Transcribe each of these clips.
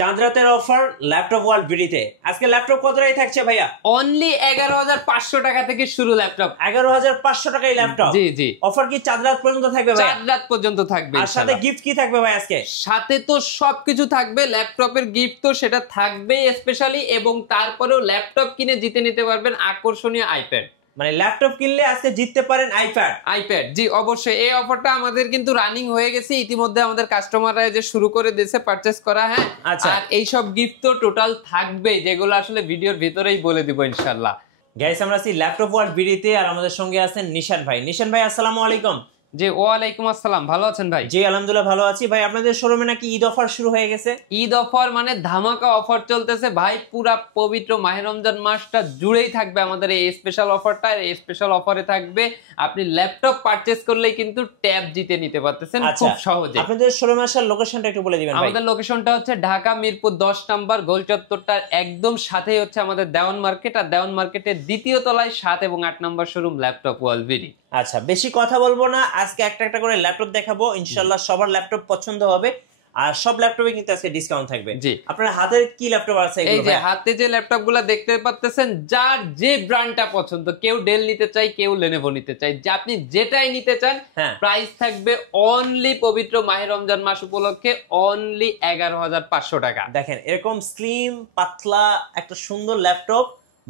চাঁদরাতের offer laptop world বিডিতে আজকে laptop কত টাকায় থাকছে ভাইয়া? অনলি 11,500 টাকা থেকে শুরু ল্যাপটপ। 11,500 টাকায় ল্যাপটপ। জি জি, অফার কি চাঁদরাত পর্যন্ত থাকবে ভাই? চাঁদরাত পর্যন্ত থাকবে। আর সাথে গিফট কি থাকবে ভাই আজকে? সাথে তো সবকিছু থাকবে, ল্যাপটপের গিফট তো সেটা থাকবে স্পেশালি, এবং তারপরেও ল্যাপটপ কিনে জিতে নিতে পারবেন আকর্ষণীয় আইপ্যাড। মানে ল্যাপটপ কিনলে আজকে জিততে পারেন আইপ্যাড। জি অবশ্যই, এই অফারটা আমাদের কিন্তু রানিং হয়ে গেছে ইতিমধ্যে, আমাদের কাস্টমাররা যে শুরু করে দিয়েছে পারচেজ করা। হ্যাঁ আচ্ছা, আর এই সব গিফট তো টোটাল থাকবে, যেগুলো আসলে ভিডিওর ভিতরেই বলে দিব ইনশাআল্লাহ। গাইস আমরা আছি ল্যাপটপ ওয়ার্ল্ড বিডিতে, আর আমাদের সঙ্গে আছেন নিশান ভাই। নিশান ভাই আসসালামু আলাইকুম। জি ওয়ালাইকুম আসসালাম, ভালো আছেন ভাই? জি আলহামদুলিল্লাহ ভালো আছি ভাই। আপনাদের শোরুমে নাকি ঈদ অফার শুরু হয়ে গেছে? ঈদ অফার মানে ধামাকা অফার চলতেছে ভাই, পুরা পবিত্র মাহে রমজান মাসটা জুড়েই থাকবে আমাদের এই স্পেশাল অফারটা। এই স্পেশাল অফারে থাকবে আপনি ল্যাপটপ পারচেজ করলেই কিন্তু ট্যাব জিতে নিতে পারতেছেন খুব সহজে। আপনাদের শোরুমে আসার লোকেশনটা একটু বলে দিবেন ভাই। আমাদের লোকেশনটা হচ্ছে ঢাকা মিরপুর 10 নম্বর গোল চত্বরটার একদম সাথেই হচ্ছে আমাদের দেওয়ান মার্কেট, আর দেওয়ান মার্কেটের দ্বিতীয় তলায় 7 এবং 8 নম্বর শোরুম ল্যাপটপ ওয়ার্ল্ড বিডি। আচ্ছা বেশি কথা বলবো না, আজকে একটা একটা করে ল্যাপটপ দেখাবো, ইনশাআল্লাহ সবার ল্যাপটপ পছন্দ হবে। আর সব ল্যাপটপে কিন্তু আজকে ডিসকাউন্ট থাকবে। জি আপনার হাতের কি ল্যাপটপ আছে? এই যে হাতে যে ল্যাপটপগুলো দেখতে পাচ্ছেন, যার যে ব্র্যান্ডটা পছন্দ, কেউ ডেল নিতে চাই, কেউ লেনোভো নিতে চাই, যে আপনি যেটাই নিতে চান প্রাইস থাকবে অনলি পবিত্র মাহে রমজান মাস উপলক্ষে অনলি 11,500 টাকা। দেখেন এরকম স্লিম পাতলা একটা সুন্দর ল্যাপটপ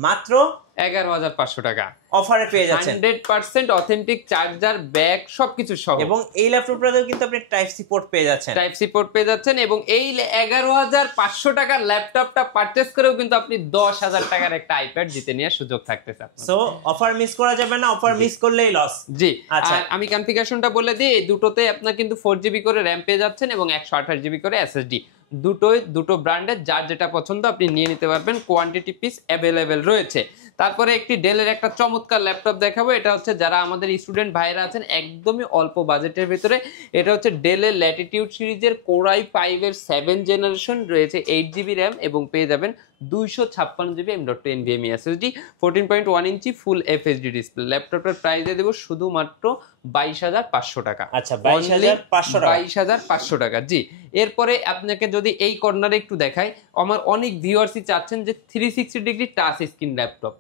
মাত্র 11,500 টাকা অফারে পেয়ে যাচ্ছেন। 100% অথেন্টিক চার্জার, ব্যাগ সবকিছু সহ। এবং এই ল্যাপটপটাতেও কিন্তু আপনি টাইপ সি পোর্ট পেয়ে যাচ্ছেন। এবং এই 11,500 টাকার ল্যাপটপটা পারচেজ করেও কিন্তু আপনি 10,000 টাকার একটা আইপ্যাড জিতে নেওয়ার সুযোগ থাকতেছে। সো অফার মিস করা যাবে না, অফার মিস করলেই লস। জি আচ্ছা, আমি কনফিগারেশনটা বলে দিই, এই দুটোতে আপনার কিন্তু 4GB করে RAM পেয়ে যাচ্ছেন এবং 128GB করে SSD। দুটো ব্র্যান্ডের যার যেটা পছন্দ আপনি নিয়ে নিতে পারবেন, কোয়ান্টিটি পিস অ্যাভেলেবেল রয়েছে। তারপরে একটি ডেলের একটা চমৎকার ল্যাপটপ দেখাবো, এটা হচ্ছে যারা আমাদের স্টুডেন্ট ভাইরা আছেন একদমই অল্প বাজেটের ভিতরে, এটা হচ্ছে ডেলের ল্যাটিটিউড সিরিজের Core i5 এর 7th জেনারেশন, রয়েছে 8GB RAM এবং পেয়ে যাবেন 256GB M.2 NVMe SSD, 14.1 ইঞ্চি ফুল FHD ডিসপ্লে। ল্যাপটপটার প্রাইস দিয়ে দেবো শুধুমাত্র 22,500 টাকা। আচ্ছা 22,500 টাকা। জি এরপরে আপনাকে যদি এই কর্নারে একটু দেখাই, আমার অনেক ভিউয়ার্সই চাচ্ছেন যে 360 ডিগ্রি টাচ স্ক্রিন ল্যাপটপ,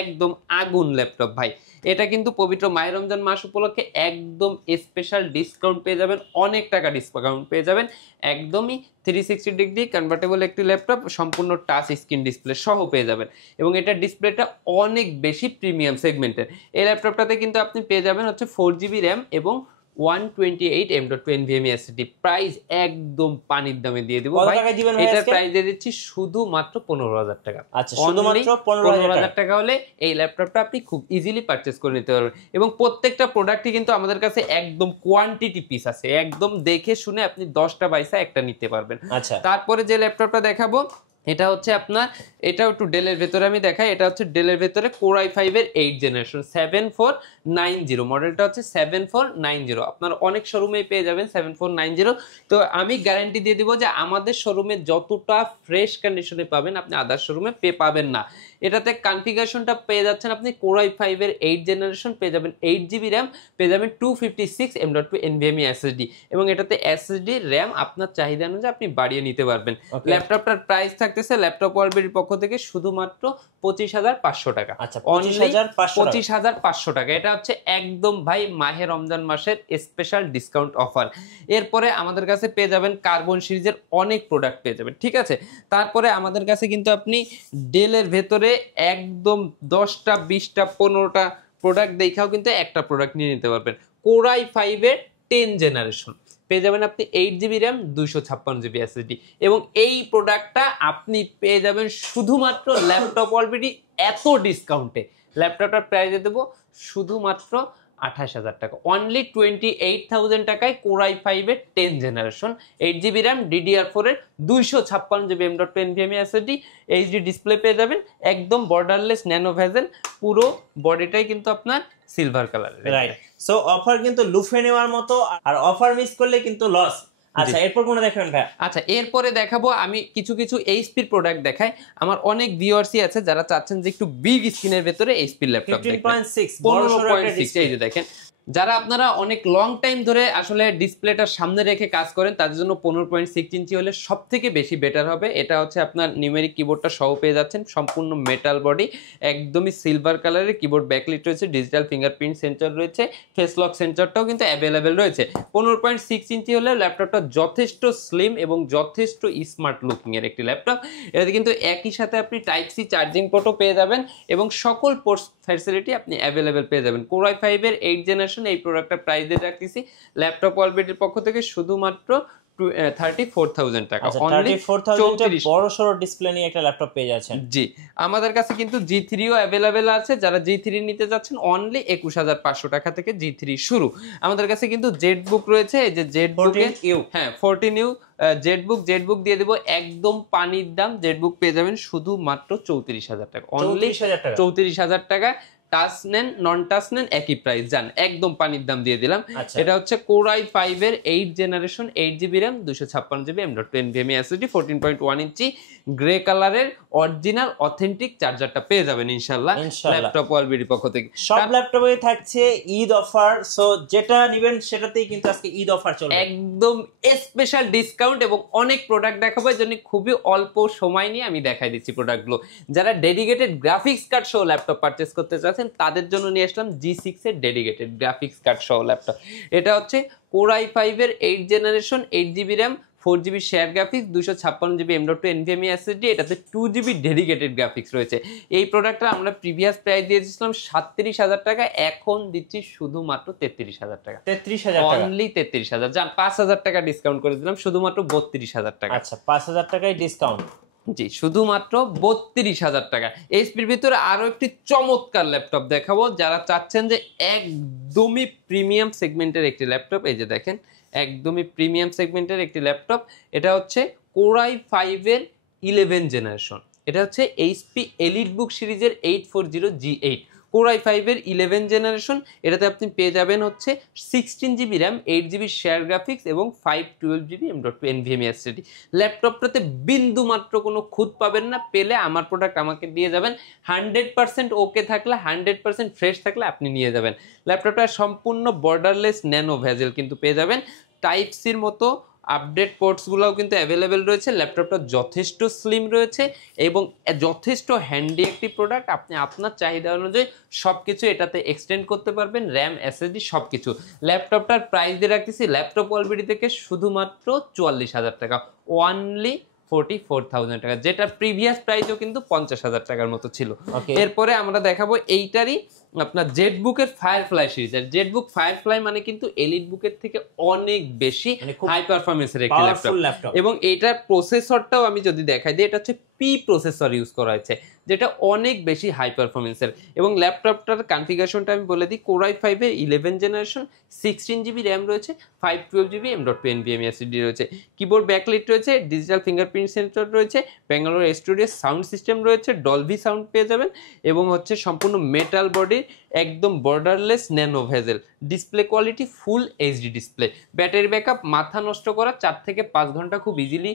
একদম আগুন ল্যাপটপ ভাই। এটা কিন্তু পবিত্র মাহে রমজান মাস উপলক্ষে একদম স্পেশাল ডিসকাউন্ট পেয়ে যাবেন, অনেক টাকা ডিসকাউন্ট পেয়ে যাবেন। একদমই 360 ডিগ্রি কনভার্টেবল একটি ল্যাপটপ, সম্পূর্ণ টাচ স্ক্রিন ডিসপ্লে সহ পেয়ে যাবেন, এবং এটার ডিসপ্লেটা অনেক বেশি প্রিমিয়াম সেগমেন্টের। এই ল্যাপটপটাতে কিন্তু আপনি পেয়ে যাবেন হচ্ছে 4GB RAM এবং 128 M.2 NVMe SSD। প্রাইস একদম পানির দামে দিয়ে দিব ভাই। এটার প্রাইস দিয়ে দিচ্ছি শুধুমাত্র 15,000 টাকা। আচ্ছা শুধুমাত্র 15,000 টাকা হলে এই ল্যাপটপটা আপনি খুব ইজিলি পারচেজ করে নিতে পারবেন, এবং প্রত্যেকটা প্রোডাক্টই কিন্তু আমাদের কাছে একদম কোয়ান্টিটি পিস আছে, একদম দেখে শুনে আপনি 10টা বাইসা একটা নিতে পারবেন। আচ্ছা তারপরে যে ল্যাপটপটা দেখাবো এটা হচ্ছে আপনার, এটাও একটু ডেলের ভেতরে আমি দেখাই, এটা হচ্ছে ডেলের ভেতরে Core i5 এর 8th জেনারেশন 7490, মডেলটা হচ্ছে 7490। আপনার অনেক শোরুমেই পেয়ে যাবেন 7490। তো আমি গ্যারান্টি দিয়ে দিব যে আমাদের শোরুমে যতটা ফ্রেশ কন্ডিশনে পাবেন আপনি আদার শোরুমে পাবেন না। এটাতে কনফিগারেশনটা পেয়ে যাচ্ছেন আপনি Core i5 এর 8th জেনারেশন, পেয়ে যাবেন 8GB RAM, পেয়ে যাবেন 256 M.2 NVMe SSD, এবং এটাতে SSD RAM আপনার চাহিদা অনুযায়ী আপনি বাড়িয়ে নিতে পারবেন। ল্যাপটপটার প্রাইস থাকতেছে ল্যাপটপ ওয়ার্ল্ড বিডির পক্ষ থেকে শুধুমাত্র 25,500 টাকা। আচ্ছা 25,500 টাকা। এটা হচ্ছে একদম ভাই মাহে রমজান মাসের স্পেশাল ডিসকাউন্ট অফার। এরপরে আমাদের কাছে পেয়ে যাবেন কার্বন সিরিজের অনেক প্রোডাক্ট পেয়ে যাবেন, ঠিক আছে। তারপরে আমাদের কাছে কিন্তু আপনি ডেলের ভেতরে একদম 10টা 20টা 15টা প্রোডাক্ট দেখাও কিন্তু একটা প্রোডাক্ট নিয়ে নিতে পারবেন। Core i5 এর 10th জেনারেশন পেয়ে যাবেন আপনি 8GB RAM 256GB SSD, এবং এই প্রোডাক্টটা আপনি পেয়ে যাবেন শুধুমাত্র ল্যাপটপ অলরেডি এত ডিসকাউন্টে। ল্যাপটপটার প্রাইসে দেবো শুধুমাত্র 28,000 টাকা, অনলি 28,000 টাকায় Core i5 এর 10th generation, 8GB RAM DDR4 এর 256GB M.2 NVMe SSD, HD display পেয়ে যাবেন, একদম বর্ডারলেস ন্যানো ভেজেল, পুরো বডিটাই কিন্তু আপনার silver colour. Right, so offer কিন্তু লুফে নেওয়ার মতো, আর অফার মিস করলে কিন্তু লস। আচ্ছা এরপর কোন দেখাবেন ভাই? আচ্ছা এরপরে দেখাবো আমি কিছু এইচপির প্রোডাক্ট দেখাই। আমার অনেক ভিউয়ার্সই আছে যারা চাচ্ছেন যে একটু বিগ স্ক্রিনের ভিতরে এইচপির ল্যাপটপ দেখবেন। 15.6 বড় সরো একটা ডিসপ্লে। এই যে দেখেন যারা আপনারা অনেক লং টাইম ধরে আসলে ডিসপ্লেটার সামনে রেখে কাজ করেন তাদের জন্য 15.6 ইঞ্চি হলে সব থেকে বেশি বেটার হবে। এটা হচ্ছে আপনার নিউমেরিক কিবোর্ডটা সহ পেয়ে যাচ্ছেন, সম্পূর্ণ মেটাল বডি, একদমই সিলভার কালারের কিবোর্ড ব্যাকলিট রয়েছে, ডিজিটাল ফিঙ্গারপ্রিন্ট সেন্সর রয়েছে, ফেস লক সেন্সরটাও কিন্তু অ্যাভেলেবেল রয়েছে। 15.6 ইঞ্চি হলে ল্যাপটপটা যথেষ্ট স্লিম এবং যথেষ্ট স্মার্ট লুকিং এর একটি ল্যাপটপ। এটাতে কিন্তু একই সাথে আপনি টাইপ সি চার্জিং পোর্টও পেয়ে যাবেন এবং সকল পোর্টস ফ্যাসিলিটি আপনি অ্যাভেলেবেল পেয়ে যাবেন। Core i5 এর 8th জেনারেশন এই প্রোডাক্টটা প্রাইস দিয়ে রাখতেছি ল্যাপটপ ওয়ালবিটির পক্ষ থেকে শুধুমাত্র 34,000 টাকা। অনলি 34,000 বড় সরো ডিসপ্লে নিয়ে একটা ল্যাপটপ পেয়ে যাচ্ছেন। জি, আমাদের কাছে কিন্তু G3 ও অ্যাভেলেবেল আছে। যারা G3 নিতে যাচ্ছেন অনলি 21,500 টাকা থেকে G3 শুরু। আমাদের কাছে কিন্তু জেটবুক রয়েছে, এই যে জেটবুক, হ্যাঁ 14U জেটবুক দিয়ে দেব একদম পানির দাম। জেটবুক পেয়ে যাবেন শুধুমাত্র 34,000 টাকা, অনলি 34,000 টাকা। টাচ নেন নন টাচ নেন একই প্রাইস, জান একদম পানির দাম দিয়ে দিলাম। এটা হচ্ছে Core i5 এর 8th generation, 8GB RAM, 256GB M.2 NVMe SSD, 14.1 ইঞ্চি গ্রে কালারের অরিজিনাল অথেন্টিক চার্জারটা পেয়ে যাবেন ইনশাআল্লাহ ল্যাপটপ ওয়ালবিডির পক্ষ থেকে। সব ল্যাপটপে থাকছে ঈদ অফার, সো যেটা নেবেন সেটাতেই কিন্তু আজকে ঈদ অফার চলবে, একদম স্পেশাল ডিসকাউন্ট এবং অনেক প্রোডাক্ট দেখাবো। এর জন্য খুবই অল্প সময় নিয়ে আমি দেখাই দিচ্ছি প্রোডাক্টগুলো। যারা ডেডিকেটেড গ্রাফিক্স কার্ড সহ ল্যাপটপ পারচেজ করতে চাচ্ছেন তাদের জন্য নিয়ে আসলাম G6 এর ডেডিকেটেড গ্রাফিক্স কার্ড সহ ল্যাপটপ। এটা হচ্ছে Core i5 এর 8th generation, 8GB RAM, 4GB share graphics, 256GB M.2 NVMe SSD, এটাতে 2GB ডেডিকেটেড গ্রাফিক্স রয়েছে। এই প্রোডাক্টটা আমরা প্রিভিয়াস প্রাইস দিয়েছিলাম 37,000 টাকা, এখন দিচ্ছি শুধুমাত্র 33,000 টাকা। 33,000 টাকা, অনলি 33,000, জান 5,000 টাকা ডিসকাউন্ট করে দিলাম, শুধুমাত্র 32,000 টাকা। আচ্ছা 5,000 টাকায় ডিসকাউন্ট, জি শুধুমাত্র 32,000 টাকা। এইচপির ভিতরে আরো একটি চমৎকার ল্যাপটপ দেখাবো। যারা চাচ্ছেন যে একদমই প্রিমিয়াম সেগমেন্টের একটি ল্যাপটপ, এই যে দেখেন একদমই প্রিমিয়াম সেগমেন্টের একটি ল্যাপটপ। এটা হচ্ছে Core i5 এর 11th জেনারেশন, এটা হচ্ছে HP EliteBook সিরিজের 840G8 Core i5 এর 11th জেনারেশন। এটাতে আপনি পেয়ে যাবেন হচ্ছে 16GB RAM, 8GB share graphics এবং 512GB M.2 NVMe SSD। ল্যাপটপটাতে বিন্দু মাত্র কোনো খুঁত পাবেন না, পেলে আমার প্রোডাক্ট আমাকে দিয়ে যাবেন। 100% ওকে থাকলে, 100% ফ্রেশ থাকলে আপনি নিয়ে যাবেন। ল্যাপটপটা সম্পূর্ণ বর্ডারলেস ন্যানো ভেজেল কিন্তু পেয়ে যাবেন। টাইপ সির মতো আপডেট পোর্টসগুলোও কিন্তু অ্যাভেলেবেল রয়েছে। ল্যাপটপটা যথেষ্ট স্লিম রয়েছে এবং যথেষ্ট হ্যান্ডি একটি প্রোডাক্ট। আপনি আপনার চাহিদা অনুযায়ী সব কিছু এটাতে এক্সটেন্ড করতে পারবেন, র্যাম SSD সব কিছু। ল্যাপটপটার প্রাইস দিয়ে রাখতেছি ল্যাপটপ ওয়ালবিডি থেকে শুধুমাত্র 44,000 টাকা, অনলি 44,000 টাকা, যেটা প্রিভিয়াস প্রাইসও কিন্তু 50,000 টাকার মতো ছিল। এরপরে আমরা দেখাবো এইটারই আপনার জেটবুকের ফায়ারফ্লাই সিরিজ। আর জেটবুক ফায়ারফ্লাই মানে কিন্তু এলিটবুকের থেকে অনেক বেশি হাই পারফরমেন্সের একটি ল্যাপটপ। এবং এইটার প্রসেসরটাও আমি যদি দেখাই দিই, এটা হচ্ছে পি প্রসেসর ইউজ করা হয়েছে, যেটা অনেক বেশি হাই পারফরমেন্সের। এবং ল্যাপটপটার কনফিগারেশনটা আমি বলে দিই, Core i5 এর 11th জেনারেশন, 16GB RAM রয়েছে, 512GB M.2 NVMe SSD রয়েছে, কিবোর্ড ব্যাকলিট রয়েছে, ডিজিটাল ফিঙ্গারপ্রিন্ট সেন্সর রয়েছে, ব্যাঙ্গালোর স্টুডিও সাউন্ড সিস্টেম রয়েছে, ডলবি সাউন্ড পেয়ে যাবেন এবং হচ্ছে সম্পূর্ণ মেটাল বডির একদম borderless nano bezel. Display quality full HD display. Battery backup মাথা নষ্ট করা 4 থেকে 5 ঘন্টা খুব ইজিলি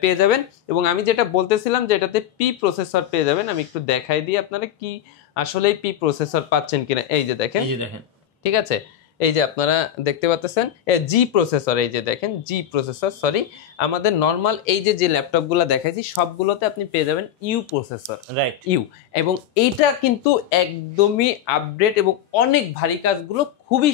পেয়ে যাবেন। এবং আমি যেটা বলতেছিলাম যে এটাতে পি প্রসেসর পেয়ে যাবেন, আমি একটু দেখাই দিই আপনারা কি আসলেই পি প্রসেসর পাচ্ছেন কিনা। এই যে দেখেন, ঠিক আছে, এই যে আপনারা দেখতে পাচ্ছেন জি প্রসেসর, এই যে দেখেন জি প্রসেসর, সরি আমাদের নর্মাল এই যে ল্যাপটপগুলো দেখাইছি সবগুলোতে আপনি পেয়ে যাবেন ইউ প্রসেসর, রাইট, ইউ। এবং এইটা কিন্তু একদমই আপডেট এবং অনেক ভারী কাজগুলো খুবই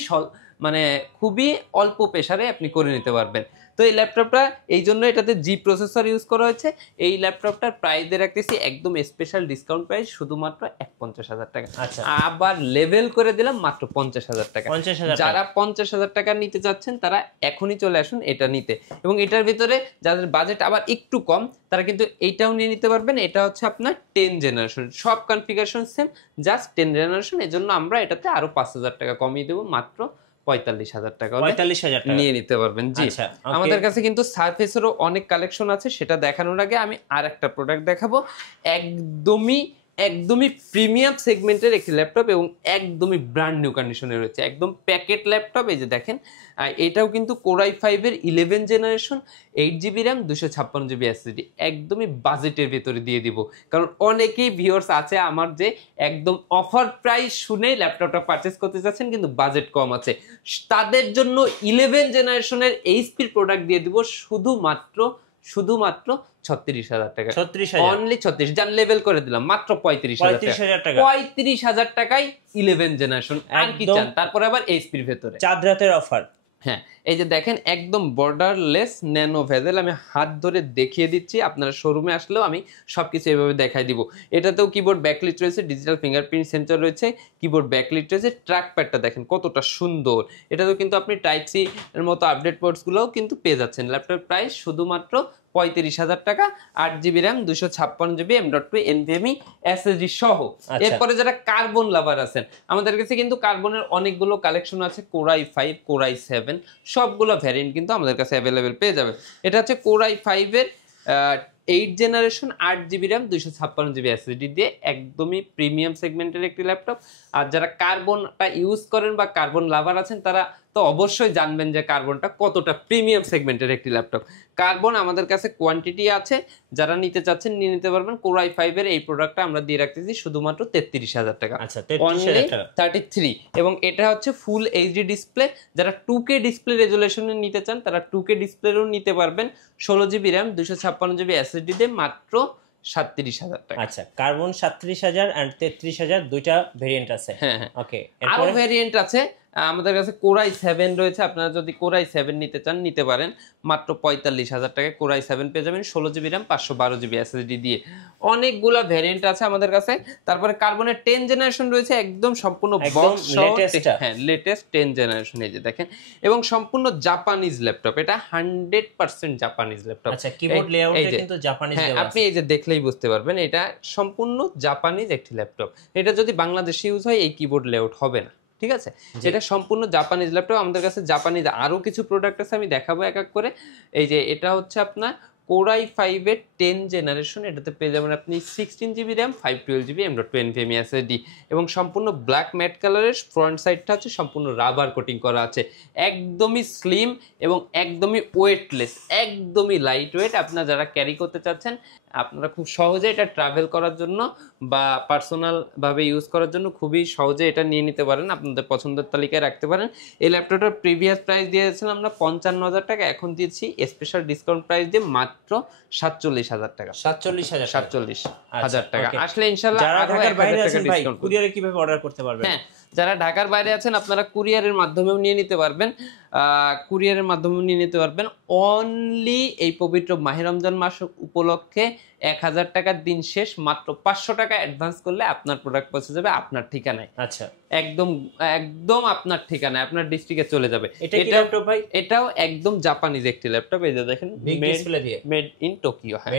মানে খুবই অল্প প্রেসারে আপনি করে নিতে পারবেন। তো এই ল্যাপটপটা এই জন্য এটাতে জি প্রসেসর ইউজ করা হয়েছে। এই ল্যাপটপটার প্রাইস দিয়ে রাখতেছি একদম স্পেশাল ডিসকাউন্ট প্রাইস শুধুমাত্র 51,000 টাকা। আবার লেভেল করে দিলাম মাত্র 50,000 টাকা। যারা 50,000 টাকা নিতে চাচ্ছেন তারা এখনই চলে আসুন এটা নিতে। এবং এটার ভিতরে যাদের বাজেট আবার একটু কম তারা কিন্তু এইটাও নিয়ে নিতে পারবেন। এটা হচ্ছে আপনার 10 জেনারেশন, সব কনফিগারেশন সেম, জাস্ট 10 জেনারেশন। এই জন্য আমরা এটাতে আরো 5,000 টাকা কমিয়ে দেবো, মাত্র 45,000 টাকা নিয়ে নিতে পারবেন। জি, আমাদের কাছে কিন্তু সারফেসেরও অনেক কালেকশন আছে, সেটা দেখানোর আগে আমি আর একটা প্রোডাক্ট দেখাবো। একদমই একদমই প্রিমিয়াম সেগমেন্টের একটি ল্যাপটপ এবং একদমই ব্র্যান্ড নিউ কন্ডিশনে রয়েছে, একদম প্যাকেট ল্যাপটপ। এই যে দেখেন, এটাও কিন্তু Core i5 এর 11 generation, 8GB RAM, 256GB SSD, একদমই বাজেটের ভেতরে দিয়ে দিব। কারণ অনেকেই ভিউয়ার্স আছে আমার যে একদম অফার প্রাইস শুনে ল্যাপটপটা পারচেস করতে যাচ্ছেন কিন্তু বাজেট কম আছে, তাদের জন্য 11 জেনারেশনের এইচপির প্রোডাক্ট দিয়ে দিব শুধুমাত্র 36,000 টাকা। 36,000 অনলি 36, যার লেভেল করে দিলাম মাত্র 35,000 টাকা। 35,000 টাকায় 11 জেনারেশন। আর কি চান? তারপরে আবার এইচপির ভেতরে চাঁদ রাতের অফার। হ্যাঁ, এই যে দেখেন একদম বর্ডারলেস ন্যানো ভেজেল, আমি হাত ধরে দেখিয়ে দিচ্ছি, আপনারা শোরুমে আসলেও আমি সবকিছু এভাবে দেখাই দিব। এটাতেও কিবোর্ড ব্যাকলিট রয়েছে, ডিজিটাল ফিঙ্গারপ্রিন্ট সেন্সর রয়েছে, কিবোর্ড ব্যাকলিট রয়েছে, ট্র্যাক প্যাডটা দেখেন কতটা সুন্দর। এটাতেও কিন্তু আপনি টাইপ সি এর মতো আপডেট পোর্টসগুলোও কিন্তু পেয়ে যাচ্ছেন। ল্যাপটপ প্রাইস শুধুমাত্র 35,000 টাকা, 8GB RAM, 256GB M.2 NVMe SSD সহ। এরপরে যারা কার্বন লাভার আছেন, আমাদের কাছে কিন্তু কার্বনের অনেকগুলো কালেকশন আছে, Core i5, Core i7 সবগুলো ভ্যারিয়েন্ট কিন্তু আমাদের কাছে অ্যাভেলেবেল পেয়ে যাবে। এটা হচ্ছে Core i5 এর 8 generation, 8GB RAM, 256GB SSD দিয়ে একদমই প্রিমিয়াম সেগমেন্টের একটি ল্যাপটপ। আর যারা কার্বনটা ইউজ করেন বা কার্বন লাভার আছেন তারা তো অবশ্যই জানবেন যে কার্বনটা কতটা প্রিমিয়াম সেগমেন্টের একটি ল্যাপটপ। কার্বন আমাদের কাছে কোয়ান্টিটি আছে, যারা নিতে চাচ্ছেন নিয়ে নিতে পারবেন। Core i5 এর এই প্রোডাক্টটা আমরা দিয়ে রাখতেছি শুধুমাত্র 33,000 টাকা। আচ্ছা, 33,000 টাকা। 33, এবং এটা হচ্ছে ফুল এইচডি ডিসপ্লে। যারা 2K ডিসপ্লে রেজুলেশনে নিতে চান তারা 2K ডিসপ্লেরও নিতে পারবেন। 16GB র্যাম, 256GB SSD দিয়ে মাত্র 37,000 টাকা। আচ্ছা, কার্বন 37,000 আর 33,000 দুইটা ভেরিয়েন্ট আছে। হ্যাঁ হ্যাঁ, ওকে। আরো ভেরিয়েন্ট আছে আমাদের কাছে। Core i7 রয়েছে, আপনারা যদি Core i7 নিতে চান নিতে পারেন মাত্র 45,000 টাকায়। Core i7 পেয়ে যাবেন 16GB র্যাম, 512GB SSD দিয়ে। অনেকগুলা ভেরিয়েন্ট আছে আমাদের কাছে। তারপরে কার্বনের 10 জেনারেশন রয়েছে, একদম সম্পূর্ণ বক্স সহ, হ্যাঁ লেটেস্ট 10 জেনারেশন। এই যে দেখেন, এবং সম্পূর্ণ জাপানিজ ল্যাপটপ, এটা 100% জাপানিজ ল্যাপটপ। আচ্ছা, কিবোর্ড লেআউটে কিন্তু জাপানিজ দেওয়া আছে। আপনি এই যে দেখলেই বুঝতে পারবেন এটা সম্পূর্ণ জাপানিজ একটি ল্যাপটপ। এটা যদি বাংলাদেশে ইউজ হয় এই কিবোর্ড লেআউট হবে না, ঠিক আছে? এটা সম্পূর্ণ জাপানিজ ল্যাপটপ। আমাদের কাছে জাপানিজ আরো কিছু প্রোডাক্ট আছে, আমি দেখাবো এক এক করে। এই যে এটা হচ্ছে আপনার Core i5 এর 10 জেনারেশন, এটাতে পেয়ে যাবেন আপনি 16GB RAM, 512GB M.2 NVMe SSD, এবং সম্পূর্ণ ব্ল্যাক ম্যাট কালারের। ফ্রন্ট সাইডটা হচ্ছে সম্পূর্ণ রাবার কোটিং করা আছে, একদমই স্লিম এবং একদমই ওয়েটলেস, একদমই লাইট ওয়েট। আপনারা যারা ক্যারি করতে চাচ্ছেন, আপনারা খুব সহজে এটা ট্রাভেল করার জন্য বা পার্সোনাল ভাবে ইউজ করার জন্য খুবই সহজে এটা নিয়ে নিতে পারেন, আপনাদের পছন্দের তালিকায় রাখতে পারেন। এই ল্যাপটপটার প্রিভিয়াস প্রাইস দিয়েছিলাম আমরা 55,000 টাকা, এখন দিয়েছি স্পেশাল ডিসকাউন্ট প্রাইস দিয়ে মাত্র 47,000 টাকা। 47,000 টাকা। আসলে ইনশাআল্লাহ যারা আরো ঢাকার 1,000 বাইরে টাকা আছেন ভাই, ডিসকাউন্ট কুরিয়ারে কিভাবে অর্ডার করতে পারবেন? হ্যাঁ, যারা ঢাকার বাইরে আছেন আপনারা কুরিয়ারের মাধ্যমেও নিয়ে নিতে পারবেন। কুরিয়ারের মাধ্যমেও নিয়ে নিতে পারবেন। অনলি এই পবিত্র মাহে রমজান মাস উপলক্ষে 1,000 টাকার দিন শেষ, মাত্র 500 টাকা অ্যাডভান্স করলে আপনার প্রোডাক্ট পৌঁছে যাবে আপনার ঠিকানায়। আচ্ছা, একদম একদম আপনার ঠিকানায়, আপনার ডিস্ট্রিক্টে চলে যাবে। এটা কি ল্যাপটপ ভাই? এটাও একদম জাপানিজ একটি ল্যাপটপ। এই যে দেখেন, বিগ ডিসপ্লে দিয়ে, মেড ইন টোকিও। হ্যাঁ,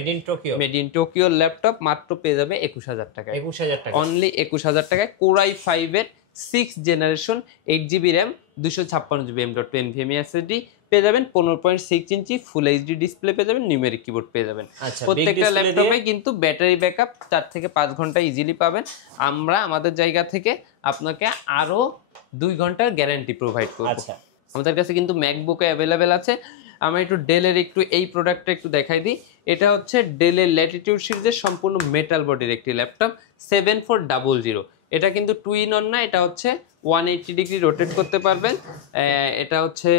মেড ইন টোকিও ল্যাপটপ মাত্র পেয়ে যাবে 21,000 টাকা। 21,000 টাকা, অনলি 21,000 টাকায়। Core i5 এর 6 generation, 8GB RAM, 256GB M.2 NVMe SSD পেয়ে যাবেন, 15.6 ইঞ্চি ফুল এইচডি ডিসপ্লে পেয়ে যাবেন, নিউমেরিক কিবোর্ড পেয়ে যাবেন। প্রত্যেকটা ল্যাপটপে কিন্তু ব্যাটারি ব্যাকআপ 4 থেকে 5 ঘন্টা ইজিলি পাবেন। আমরা আমাদের জায়গা থেকে আপনাকে আরো 2 ঘন্টার গ্যারান্টি প্রোভাইড করব। আচ্ছা, আমাদের কাছে কিন্তু ম্যাকবুক অ্যাভেলেবেল আছে। আমি একটু ডেলের এই প্রোডাক্টটা একটু দেখাই দিই। এটা হচ্ছে ডেলের ল্যাটিটিউড সিরিজের সম্পূর্ণ মেটাল বডির একটি ল্যাপটপ, 7400। এটা কিন্তু 2-in-1 না, এটা হচ্ছে 180 ডিগ্রি রোটেট করতে পারবেন। এটা হচ্ছে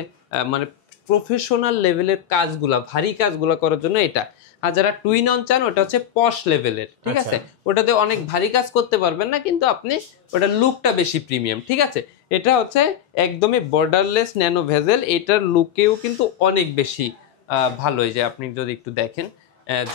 মানে প্রফেশনাল লেভেলের কাজগুলা, ভারী কাজগুলা করার জন্য এটা। আর যারা 2-in-1 চান ওটা হচ্ছে পশ লেভেলের, ঠিক আছে? ওটাতে অনেক ভারী কাজ করতে পারবেন না, কিন্তু আপনি ওটা লুকটা বেশি প্রিমিয়াম, ঠিক আছে? এটা হচ্ছে একদমই বর্ডারলেস ন্যানো ভেজেল, এটার লুকেও কিন্তু অনেক বেশি ভালো। যে আপনি যদি একটু দেখেন,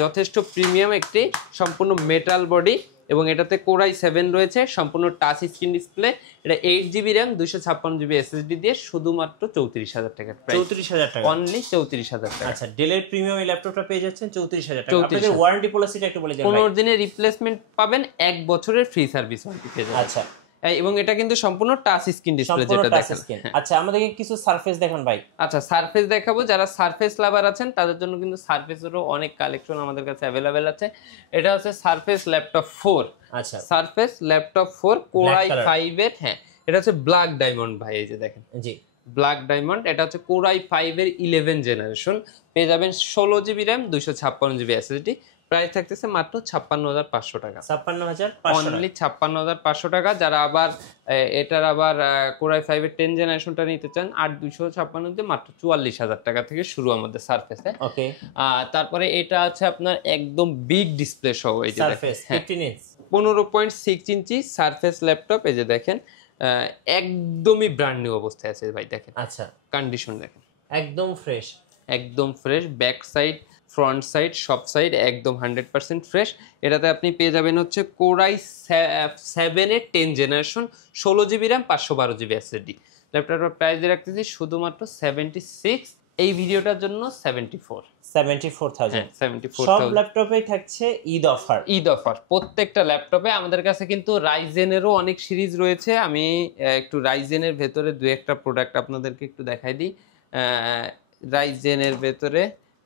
যথেষ্ট প্রিমিয়াম একটি সম্পূর্ণ মেটাল বডি, এবং এটাতে Core i7 রয়েছে, সম্পূর্ণ টাচ স্ক্রিন ডিসপ্লে। এটা 8GB র্যাম, 256GB SSD দিয়ে শুধুমাত্র 34,000 টাকা। 34,000 টাকা, অনলি 34,000 টাকা। আচ্ছা, ডেলের প্রিমিয়াম এই ল্যাপটপটা পেয়ে যাচ্ছেন 34,000 টাকা। আপনাদের ওয়ারেন্টি পলিসিটা একটু বলে দেন ভাই। 15 দিনের রিপ্লেসমেন্ট পাবেন, 1 বছরের ফ্রি সার্ভিস ওয়ারেন্টি পেয়ে যাবেন। আচ্ছা, এবং এটা কিন্তু সম্পূর্ণ টাচ স্ক্রিন ডিসপ্লে সম্পূর্ণ যেটা টাচ দেখেন। স্ক্রিন। আচ্ছা আমাদেরকে কিছু সারফেস দেখান ভাই। আচ্ছা সারফেস দেখাবো, যারা সারফেস লাভার আছেন তাদের জন্য কিন্তু সারফেসেরও অনেক কালেকশন আমাদের কাছে অ্যাভেলেবেল আছে। এটা হচ্ছে সারফেস ল্যাপটপ 4। আচ্ছা surface laptop 4 core Black i5 এর, হ্যাঁ এটা হচ্ছে ব্ল্যাক ডায়মন্ড ভাই, এই যে দেখেন জি ব্ল্যাক ডায়মন্ড। এটা হচ্ছে কোর i5 এর 11 জেনারেশন, পেয়ে যাবেন 16 GB RAM 256 GB SSD. Price থাকতেছে মাত্র 56,500 টাকা, 56,500 অনলি 56,500 টাকা। যারা আবার এটার আবার কোর i5 এর 10 জেনারেশনটা নিতে চান 8,256 দিয়ে মাত্র 44,000 টাকা থেকে শুরু আমাদের সারফেসে। ওকে তারপরে এটা আছে আপনার একদম বিগ ডিসপ্লে সহ, এই যে সারফেস দেখেন 15 ইঞ্চ 15.6 ইঞ্চি সারফেস ল্যাপটপ, এই যে দেখেন একদমই ব্র্যান্ড নিউ অবস্থায় আছে ভাই, দেখেন আচ্ছা কন্ডিশন দেখেন একদম ফ্রেশ। একদম fresh, back side front side সব সাইড একদম 100% ফ্রেশ। এটাতে আপনি পেয়ে যাবেন হচ্ছে কোর i7 এর 10 generation 16 GB RAM 512 GB SSD. ল্যাপটপটার প্রাইস দিয়ে রাখতেছি শুধুমাত্র 76, এই ভিডিওটার জন্য 74। 74,000 সব 74,000 ল্যাপটপেই থাকছে ঈদ অফার। ঈদ অফার প্রত্যেকটা ল্যাপটপে। আমাদের কাছে কিন্তু রাইজেনেরও অনেক সিরিজ রয়েছে। আমি একটু রাইজেনের ভেতরে দু একটা প্রোডাক্ট আপনাদেরকে একটু দেখাই দিই। রাইজেনের ভেতরে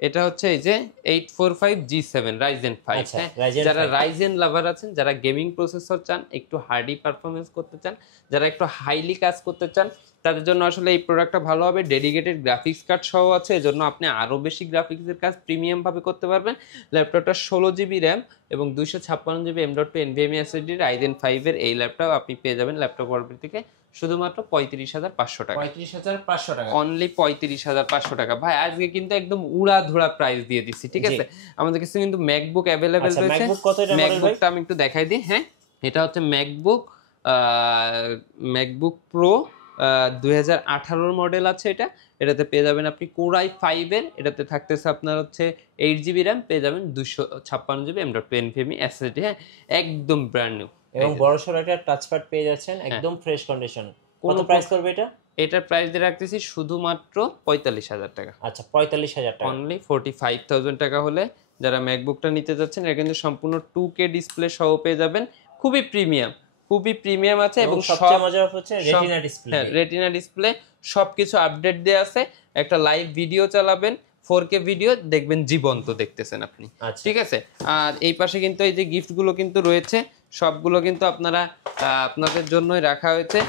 এটা হচ্ছে এই যে 845G7 রাইজেন 5। আচ্ছা, হ্যাঁ Ryzen যারা 5 রাইজেন লাভার আছেন, যারা গেমিং প্রসেসর চান, একটু হার্ডি পারফরমেন্স করতে চান, যারা একটু হাইলি কাজ করতে চান, তাদের জন্য আসলে এই প্রোডাক্টটা ভালো হবে। ডেডিকেটেড গ্রাফিক্স কার্ড সহ আছে, এজন্য আপনি আরও বেশি গ্রাফিক্সের কাজ প্রিমিয়াম ভাবে করতে পারবেন। ল্যাপটপটা 16 জিবি র্যাম এবং 256 GB M.2 NVMe SSD Ryzen 5 এর এই ল্যাপটপ আপনি পেয়ে যাবেন ল্যাপটপ ওয়ার্ল্ড থেকে শুধুমাত্র 35,500 টাকা, 35,500 টাকা অনলি 35,500 টাকা। ভাই আজকে কিন্তু একদম উড়া ধুরা প্রাইস দিয়ে দিচ্ছি, ঠিক আছে। আমাদের কাছে কিন্তু ম্যাকবুক অ্যাভেলেবেল রয়েছে। ম্যাকবুক কত এটা মডেল ভাই? ম্যাকবুকটা আমি একটু দেখাই দিই। হ্যাঁ এটা হচ্ছে ম্যাকবুক প্রো 2018 মডেল আছে এটা। এটাতে পেয়ে যাবেন আপনি কোর i5 এর, এটাতে থাকতেছে আপনার হচ্ছে 8 জিবি র্যাম, পেয়ে যাবেন 256 জিবি M.2 NVMe SSD। হ্যাঁ একদম ব্র্যান্ড নিউ এবং বড়সড় একটা টাচপ্যাড পেয়ে যাচ্ছেন একদম ফ্রেশ কন্ডিশন। কত প্রাইস করবে এটা? এটার প্রাইস দিয়ে রাখতেছি শুধুমাত্র 45,000 টাকা। আচ্ছা 45,000 টাকা, অনলি 45,000 টাকা হলে যারা ম্যাকবুকটা নিতে যাচ্ছেন, এটা কিন্তু সম্পূর্ণ 2K ডিসপ্লে সহ পেয়ে যাবেন। খুবই প্রিমিয়াম আছে এবং সবচেয়ে মজার হচ্ছে রেটিনা ডিসপ্লে। হ্যাঁ রেটিনা ডিসপ্লে, সবকিছু আপডেট দেয়া আছে। একটা লাইভ ভিডিও চালাবেন, 4K ভিডিও দেখবেন, জীবন্ত দেখতেছেন আপনি, ঠিক আছে। আর এই পাশে কিন্তু এই যে গিফটগুলো কিন্তু রয়েছে, সবগুলো কিন্তু আপনাদের জন্যই রাখা হয়েছে।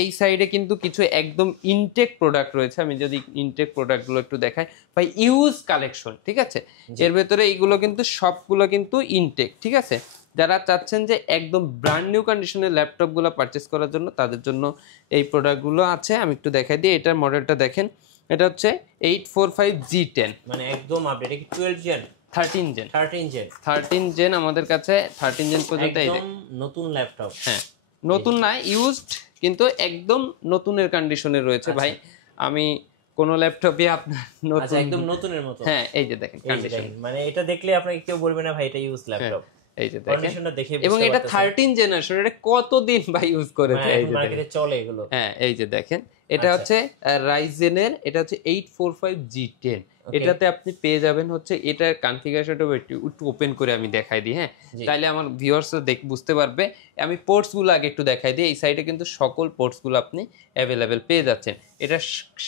এই সাইডে কিন্তু কিছু একদম ইনটেক প্রোডাক্ট রয়েছে। আমি যদি ইনটেক প্রোডাক্টগুলো একটু দেখাই, ভাই ইউজ কালেকশন, ঠিক আছে। এর ভেতরে এইগুলো কিন্তু সবগুলো কিন্তু ইনটেক, ঠিক আছে। যারা চাচ্ছেন যে একদম ব্র্যান্ড নিউ কন্ডিশনের ল্যাপটপগুলো পারচেস করার জন্য, তাদের জন্য এই প্রোডাক্টগুলো আছে। আমি একটু দেখাই দিই, এটার মডেলটা দেখেন, এটা হচ্ছে 845G10, মানে একদম আপডেট। এটা 12 জেন 13 জেন আমাদের কাছে 13 জেন পর্যন্ত। এই একদম নতুন ল্যাপটপ। হ্যাঁ নতুন না, ইউজড, কিন্তু একদম নতুনের কন্ডিশনে রয়েছে ভাই। আমি কোন ল্যাপটপে আপনার নতুন, একদম নতুনের মতো। হ্যাঁ এই যে দেখেন কন্ডিশন, মানে এটা দেখলে আপনাকে কেউ বলবে না ভাই এটা ইউজ ল্যাপটপ। এই যে দেখেন কন্ডিশনটা দেখে এবং এটা 13 জেনারেশন, এটা কতদিন ভাই ইউজ করেছে, এই যে মার্কেটে চলে এগুলো। হ্যাঁ এই যে দেখেন, এটা হচ্ছে রাইজেনের, এটা হচ্ছে 845G10। এটাতে আপনি পেয়ে যাবেন হচ্ছে, এটার কনফিগারেশনটা একটু ওপেন করে আমি দেখাই দিই। হ্যাঁ তাইলে আমার ভিউয়ার্স বুঝতে পারবে। আমি পোর্টসগুলো আগে একটু দেখাই দিই। এই সাইডে কিন্তু সকল পোর্টসগুলো আপনি অ্যাভেলেবেল পেয়ে যাচ্ছেন। এটা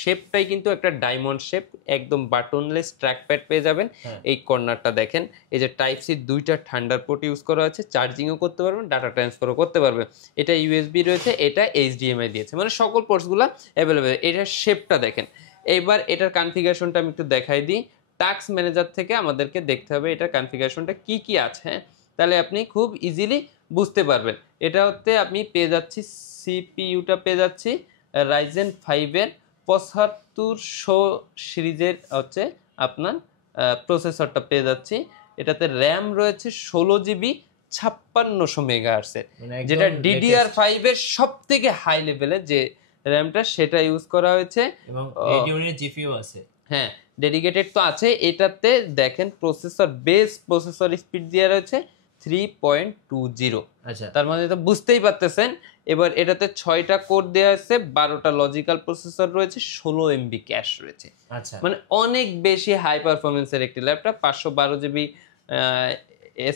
শেপটাই কিন্তু একটা ডায়মন্ড শেপ, একদম বাটনলেস ট্র্যাকপ্যাড পেয়ে যাবেন। এই কর্নারটা দেখেন, এই যে টাইপ সি দুইটা ঠান্ডার পোর্ট ইউজ করা হয়েছে, চার্জিংও করতে পারবেন, ডাটা ট্রান্সফারও করতে পারবেন। এটা ইউএসবি রয়েছে, এটা HDMI দিয়েছে, মানে সকল পোর্টসগুলো অ্যাভেলেবেল। এটার শেপটা দেখেন। এইবার এটার কনফিগারেশনটা আমি একটু দেখাই দিই। টাস্ক ম্যানেজার থেকে আমাদেরকে দেখতে হবে এটার কনফিগারেশনটা কি আছে, হ্যাঁ তাহলে আপনি খুব ইজিলি বুঝতে পারবেন। এটা হচ্ছে আপনি পেয়ে যাচ্ছি, সিপিইউটা পেয়ে যাচ্ছি রাইজেন 5 এর 7500 সিরিজের হচ্ছে আপনার প্রসেসরটা পেয়ে যাচ্ছি। এটাতে র্যাম রয়েছে 16 জিবি 5600 মেগাহার্টজের, যেটা DDR5 এর সব থেকে হাই লেভেলের যে র্যামটা সেটা ইউজ করা হয়েছে, এবং রেডিওনের জিপিইউ আছে। হ্যাঁ ডেডিকেটেড তো আছে। এটাতে দেখেন বেস প্রসেসর স্পিড দেওয়া রয়েছে 3.20। আচ্ছা তার মানে তো বুঝতেই পারতেছেন। এবার এটাতে 6টা কোর দেওয়া আছে, 12টা লজিক্যাল প্রসেসর রয়েছে, 16 MB ক্যাশ রয়েছে। আচ্ছা মানে অনেক বেশি হাই পারফরমেন্সের একটি ল্যাপটপ। 512 জিবি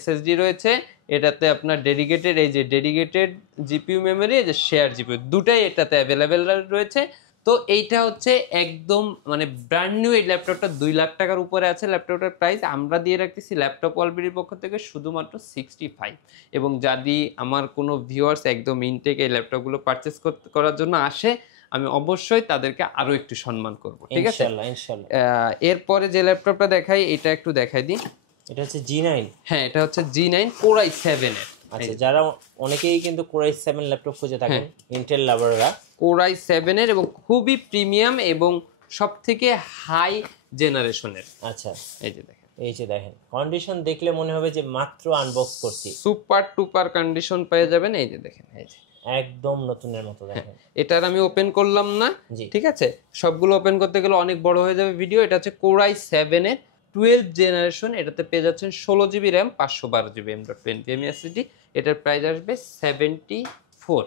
SSD রয়েছে এটাতে আপনার ডেডিকেটেড, এই যে ডেডিকেটেড জিপিইউ মেমোরি, এই যে শেয়ার জিপিইউ, দুটাই এটাতে অ্যাভেলেবেল রয়েছে। তো এইটা হচ্ছে একদম মানে ব্র্যান্ড নিউ, এই ল্যাপটপটা 2 লাখ টাকার উপরে আছে। ল্যাপটপটার প্রাইস আমরা দিয়ে রাখতেছি ল্যাপটপ ওয়ালবিডির পক্ষ থেকে শুধুমাত্র 65। এবং যদি আমার কোনো ভিউয়ার্স একদম ইনটেক এই ল্যাপটপগুলো পারচেস করার জন্য আসে, আমি অবশ্যই তাদেরকে আরো একটু সম্মান করব, ঠিক আছে? ইনশাআল্লাহ ইনশাআল্লাহ। এরপরে যে ল্যাপটপটা দেখাই, এটা একটু দেখাই দিই। এটা হচ্ছে G9। হ্যাঁ, এটা হচ্ছে G9 Core i7 এর। আচ্ছা, যারা অনেকেই কিন্তু Core i7 ল্যাপটপ খুঁজে থাকেন, ইন্টেল লাভাররা, Core i7 এর এবং খুবই প্রিমিয়াম এবং সবথেকে হাই জেনারেশনের। আচ্ছা, এই যে দেখেন, এই যে দেখেন, কন্ডিশন দেখলে মনে হবে যে মাত্র আনবক্স করছি। সুপার টুপার কন্ডিশন পেয়ে যাবেন। এই যে দেখেন, এই যে একদম নতুনের মতো দেখেন। এটার আমি ওপেন করলাম না, জি। ঠিক আছে? সবগুলো ওপেন করতে গেলে অনেক বড় হয়ে যাবে ভিডিও। এটা হচ্ছে Core i7 এর 12th জেনারেশন। এটাতে পেয়ে যাচ্ছেন 16 GB RAM, 512 GB M.2 SSD. এটার প্রাইস আসবে 74।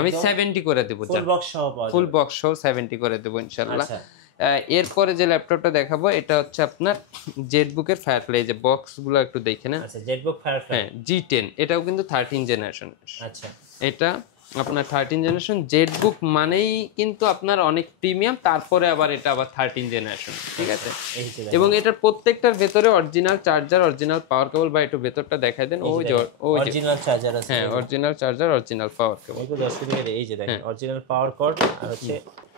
আমি 70 করে দেবো, ফুল বক্স সহ পাওয়া ফুল যাবে। বক্স সহ 70 করে দেবো ইনশাআল্লাহ। আচ্ছা, এরপরে যে ল্যাপটপটা দেখাবো, এটা হচ্ছে আপনার জেটবুকের ফায়ারফ্লাই, যে বক্সগুলো একটু দেখে না। আচ্ছা, জেটবুক ফায়ারফ্লাই। হ্যাঁ, G10, এটাও কিন্তু 13 জেনারেশন। আচ্ছা, এটা আপনার 13 জেনারেশন। জেটবুক মানেই কিন্তু আপনার অনেক প্রিমিয়াম, তারপরে আবার এটা আবার 13 জেনারেশন, ঠিক আছে? এই যে এবং এটার প্রত্যেকটার ভেতরে অরিজিনাল চার্জার, অরিজিনাল পাওয়ার কেবল, বা একটু ভেতরটা দেখাই দেন। ওই যে অরিজিনাল চার্জার আছে। হ্যাঁ, অরিজিনাল চার্জার, অরিজিনাল পাওয়ার কেবল। এই তো 10 মিনিট, এই যে দেখেন অরিজিনাল পাওয়ার কর্ড আর হচ্ছে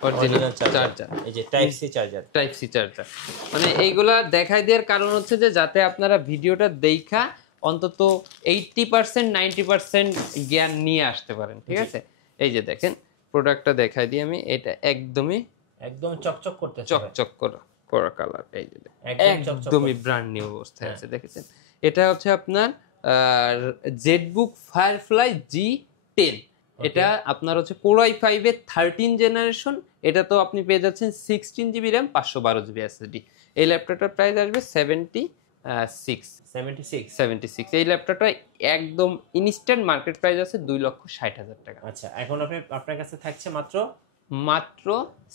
অরিজিনাল চার্জার, এই যে type C charger. Type C charger. মানে এইগুলা দেখাই দেওয়ার কারণ হচ্ছে যে যাতে আপনারা ভিডিওটা দেখা অন্তত 80% 90% জ্ঞান নিয়ে আসতে পারেন, ঠিক আছে? এই যে দেখেন, প্রোডাক্টটা দেখাই দিই আমি। এটা একদমই একদম চকচক করতেছে, চকচক করা কালার। এই যে একদমই ব্র্যান্ড নিউ অবস্থায় আছে, দেখেছেন? এটা হচ্ছে আপনার জেটবুক ফায়ারফ্লাই G10। এটা আপনার হচ্ছে Core i5 এর 13 জেনারেশন। এটা তো আপনি পেয়ে যাচ্ছেন 16 জিবি র্যাম, 512 জিবি এসএসডি। এই ল্যাপটপটার প্রাইস আসবে 76। এই ল্যাপটপটা একদম ইনস্ট্যান্ট মার্কেট প্রাইস আছে 2,60,000 টাকা। আচ্ছা, এখন আপনার কাছে থাকছে মাত্র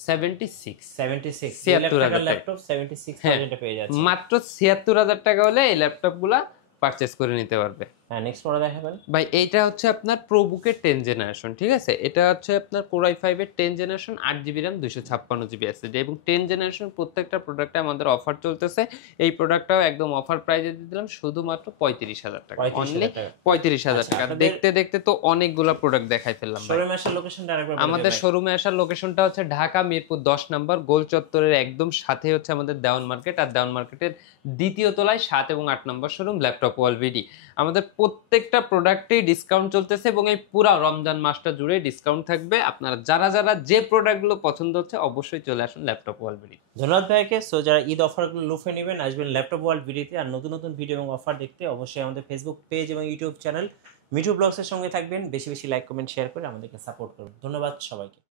76,000 ল্যাপটপ 76,000 এ পেয়ে যাচ্ছে। মাত্র 76,000 টাকা হলে এই ল্যাপটপগুলা পারচেজ করে নিতে পারবে। হ্যাঁ, নেক্সট মডেল দেখাবেন ভাই। এইটা হচ্ছে আপনার প্রোবুকের 10 জেনারেশন, ঠিক আছে? এটা হচ্ছে আপনার Core i5 এর 10 generation, 8 GB RAM, 256 GB SSD. এবং 10 জেনারেশন প্রত্যেকটা প্রোডাক্টে আমাদের অফার চলতেছে। এই প্রোডাক্টটাও একদম অফার প্রাইসে দিয়ে দিলাম শুধুমাত্র 35,000 টাকা, অনলি 35,000 টাকা। দেখতে দেখতে তো অনেকগুলা প্রোডাক্ট দেখাই ফেললাম। শোরুমে আসার লোকেশনটা আরেকবার বলে দিন। আমাদের শোরুমে আসার লোকেশনটা হচ্ছে ঢাকা মিরপুর 10 নম্বর, গোল চত্বরের একদম সাথে হচ্ছে আমাদের দেওয়ান মার্কেট। আর দেওয়ান মার্কেটের দ্বিতীয় তলায় 7 এবং 8 নম্বর শোরুম ল্যাপটপ ওয়ালবিডি। আমাদের প্রত্যেকটা প্রোডাক্টেই ডিসকাউন্ট চলতেছে এবং এই পুরো রমজান মাসটা জুড়ে ডিসকাউন্ট থাকবে। আপনারা যারা যারা যে প্রোডাক্টগুলো পছন্দ হচ্ছে অবশ্যই চলে আসুন ল্যাপটপ ওয়ালবিডি। ধন্যবাদ ভাইকে। সো যারা ঈদ অফারগুলো লুফে নেবেন, আসবেন ল্যাপটপ ওয়ালবিডিতে। আর নতুন নতুন ভিডিও এবং অফার দেখতে অবশ্যই আমাদের ফেসবুক পেজ এবং ইউটিউব চ্যানেল মিঠু ব্লগসের সঙ্গে থাকবেন। বেশি বেশি লাইক, কমেন্ট, শেয়ার করে আমাদেরকে সাপোর্ট করুন। ধন্যবাদ সবাইকে।